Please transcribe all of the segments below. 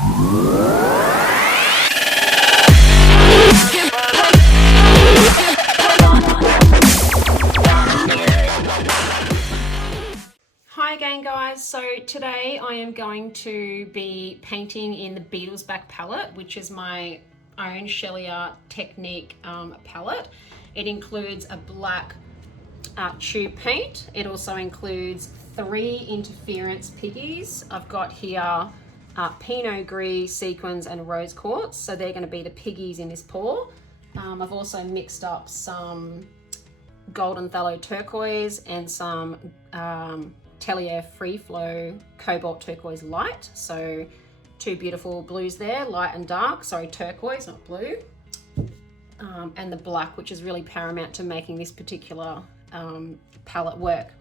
Hi again guys, so today I am going to be painting in the Beetles Back palette, which is my own Sheleeart Technique palette. It includes a black tube paint. It also includes 3 interference piggies. I've got here Pinot Gris, sequins and rose quartz, so they're going to be the piggies in this pour. I've also mixed up some golden phthalo turquoise and some Tellier Free Flow Cobalt Turquoise Light. So 2 beautiful blues there, light and dark, sorry, turquoise, not blue. And the black, which is really paramount to making this particular palette work.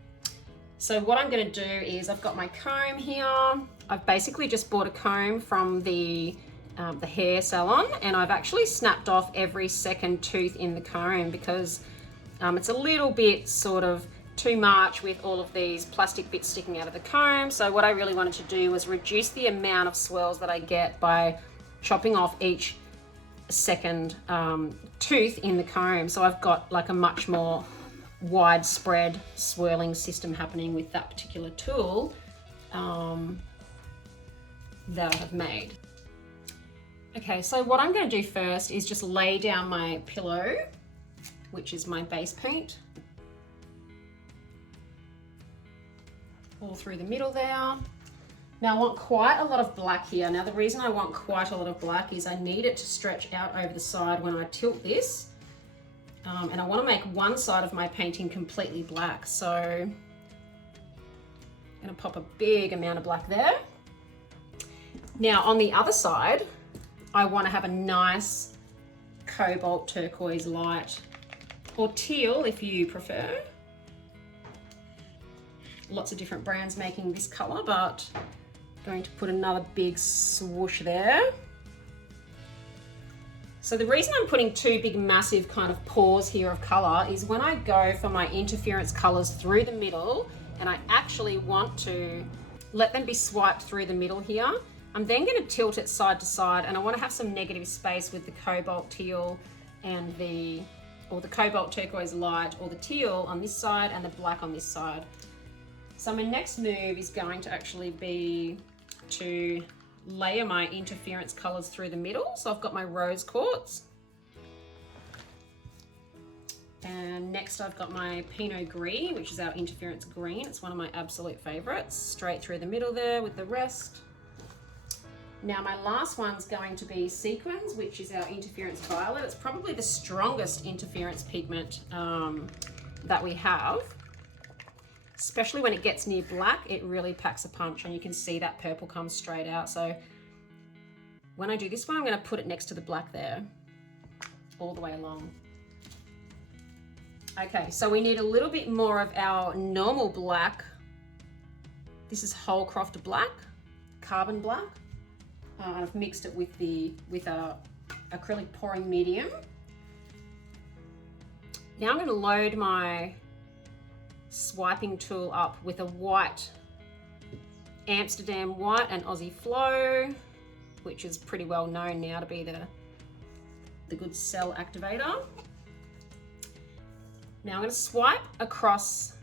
So what I'm going to do is I've got my comb here. I've basically just bought a comb from the hair salon, and I've actually snapped off every second tooth in the comb because it's a little bit sort of too much with all of these plastic bits sticking out of the comb. So what I really wanted to do was reduce the amount of swirls that I get by chopping off each second tooth in the comb. So I've got like a much more widespread swirling system happening with that particular tool that I have made. Okay, so what I'm going to do first is just lay down my pillow, which is my base paint, all through the middle there. Now I want quite a lot of black here. Now the reason I want quite a lot of black is I need it to stretch out over the side when I tilt this. And I want to make one side of my painting completely black. So I'm going to pop a big amount of black there. Now on the other side, I want to have a nice cobalt turquoise light, or teal if you prefer. Lots of different brands making this color, but I'm going to put another big swoosh there. So the reason I'm putting 2 big massive kind of pours here of color is when I go for my interference colors through the middle, and I actually want to let them be swiped through the middle here, I'm then going to tilt it side to side, and I want to have some negative space with the cobalt teal and the cobalt turquoise light, or the teal on this side and the black on this side. So my next move is going to actually be to layer my interference colors through the middle. So I've got my rose quartz, and next I've got my Pinot Gris, which is our interference green. It's one of my absolute favorites, straight through the middle there with the rest. Now my last one's going to be sequins, which is our interference violet. It's probably the strongest interference pigment that we have. Especially when it gets near black, it really packs a punch, and you can see that purple comes straight out. So when I do this one, I'm going to put it next to the black there, all the way along. Okay, so we need a little bit more of our normal black. This is Holcroft black, carbon black. I've mixed it with a acrylic pouring medium. Now I'm going to load my swiping tool up with a white, Amsterdam white and Aussie Flow, which is pretty well known now to be the good cell activator. Now I'm going to swipe across,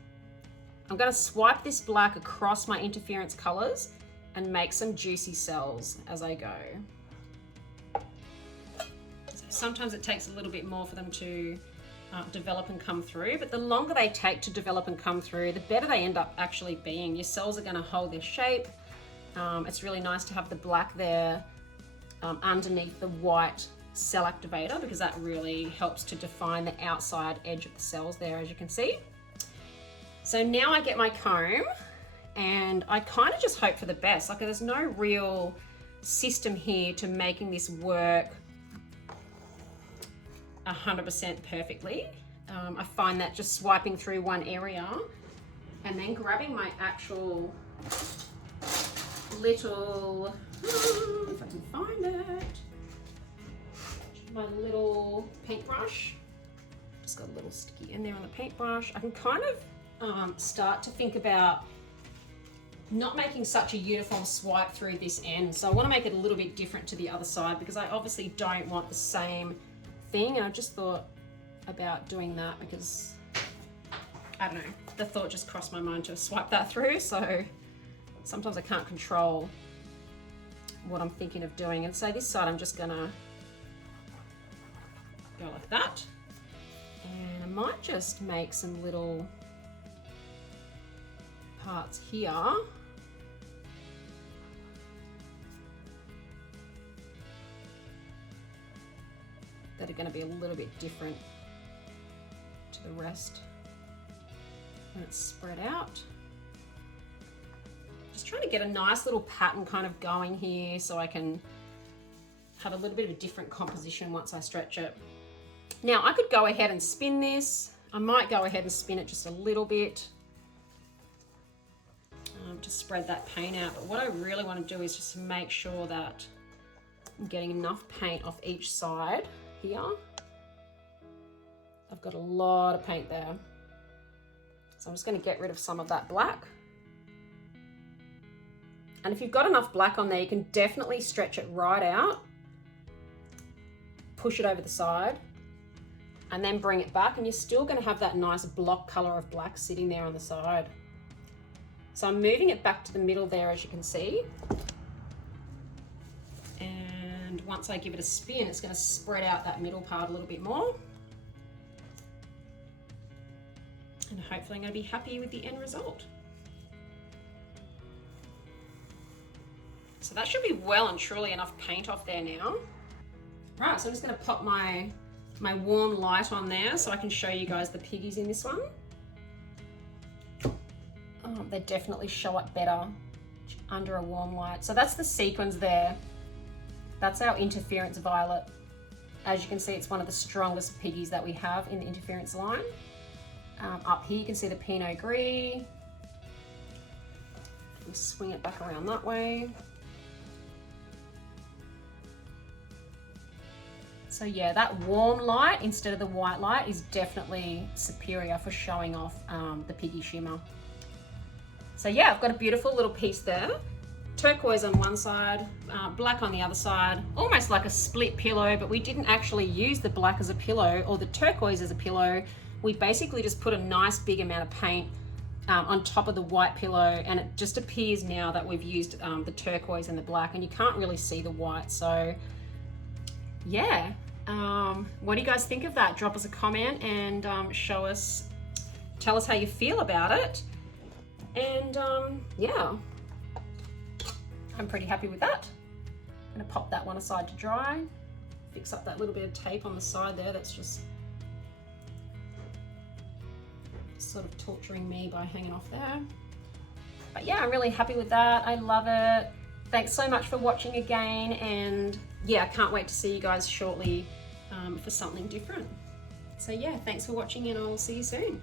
I'm going to swipe this black across my interference colors and make some juicy cells as I go. So sometimes it takes a little bit more for them to develop and come through, but the longer they take to develop and come through, the better they end up actually being. Your cells are going to hold their shape. It's really nice to have the black there underneath the white cell activator, because that really helps to define the outside edge of the cells there, as you can see. So now I get my comb, and I kind of just hope for the best. Like, there's no real system here to making this work 100% perfectly. I find that just swiping through one area and then grabbing my actual little, if I can find it, my little paintbrush. Just got a little sticky in there on the paintbrush. I can kind of start to think about not making such a uniform swipe through this end. So I want to make it a little bit different to the other side because I obviously don't want the same thing. And I just thought about doing that because, I don't know, the thought just crossed my mind to swipe that through. So sometimes I can't control what I'm thinking of doing. And so this side I'm just gonna go like that. And I might just make some little parts here that are going to be a little bit different to the rest when it's spread out. Just trying to get a nice little pattern kind of going here so I can have a little bit of a different composition once I stretch it. Now I could go ahead and spin this. I might go ahead and spin it just a little bit to spread that paint out. But what I really want to do is just make sure that I'm getting enough paint off each side here. I've got a lot of paint there. So I'm just going to get rid of some of that black. And if you've got enough black on there, you can definitely stretch it right out, push it over the side, and then bring it back, and you're still going to have that nice block color of black sitting there on the side. So I'm moving it back to the middle there, as you can see. And once I give it a spin, it's going to spread out that middle part a little bit more. And hopefully I'm going to be happy with the end result. So that should be well and truly enough paint off there now. Right, so I'm just going to pop my warm light on there so I can show you guys the piggies in this one. They definitely show up better under a warm light. So that's the sequins there. That's our interference violet. As you can see, it's one of the strongest piggies that we have in the interference line. Up here you can see the Pinot Gris. Swing it back around that way. So yeah, that warm light instead of the white light is definitely superior for showing off the piggy shimmer. So yeah, I've got a beautiful little piece there. Turquoise on one side, black on the other side, almost like a split pillow, but we didn't actually use the black as a pillow or the turquoise as a pillow. We basically just put a nice big amount of paint on top of the white pillow, and it just appears now that we've used the turquoise and the black, and you can't really see the white. So yeah, what do you guys think of that? Drop us a comment and tell us how you feel about it. And yeah, I'm pretty happy with that. I'm gonna pop that one aside to dry, fix up that little bit of tape on the side there that's just sort of torturing me by hanging off there. But yeah, I'm really happy with that. I love it. Thanks so much for watching again, and yeah, I can't wait to see you guys shortly for something different. So yeah, thanks for watching, and I'll see you soon.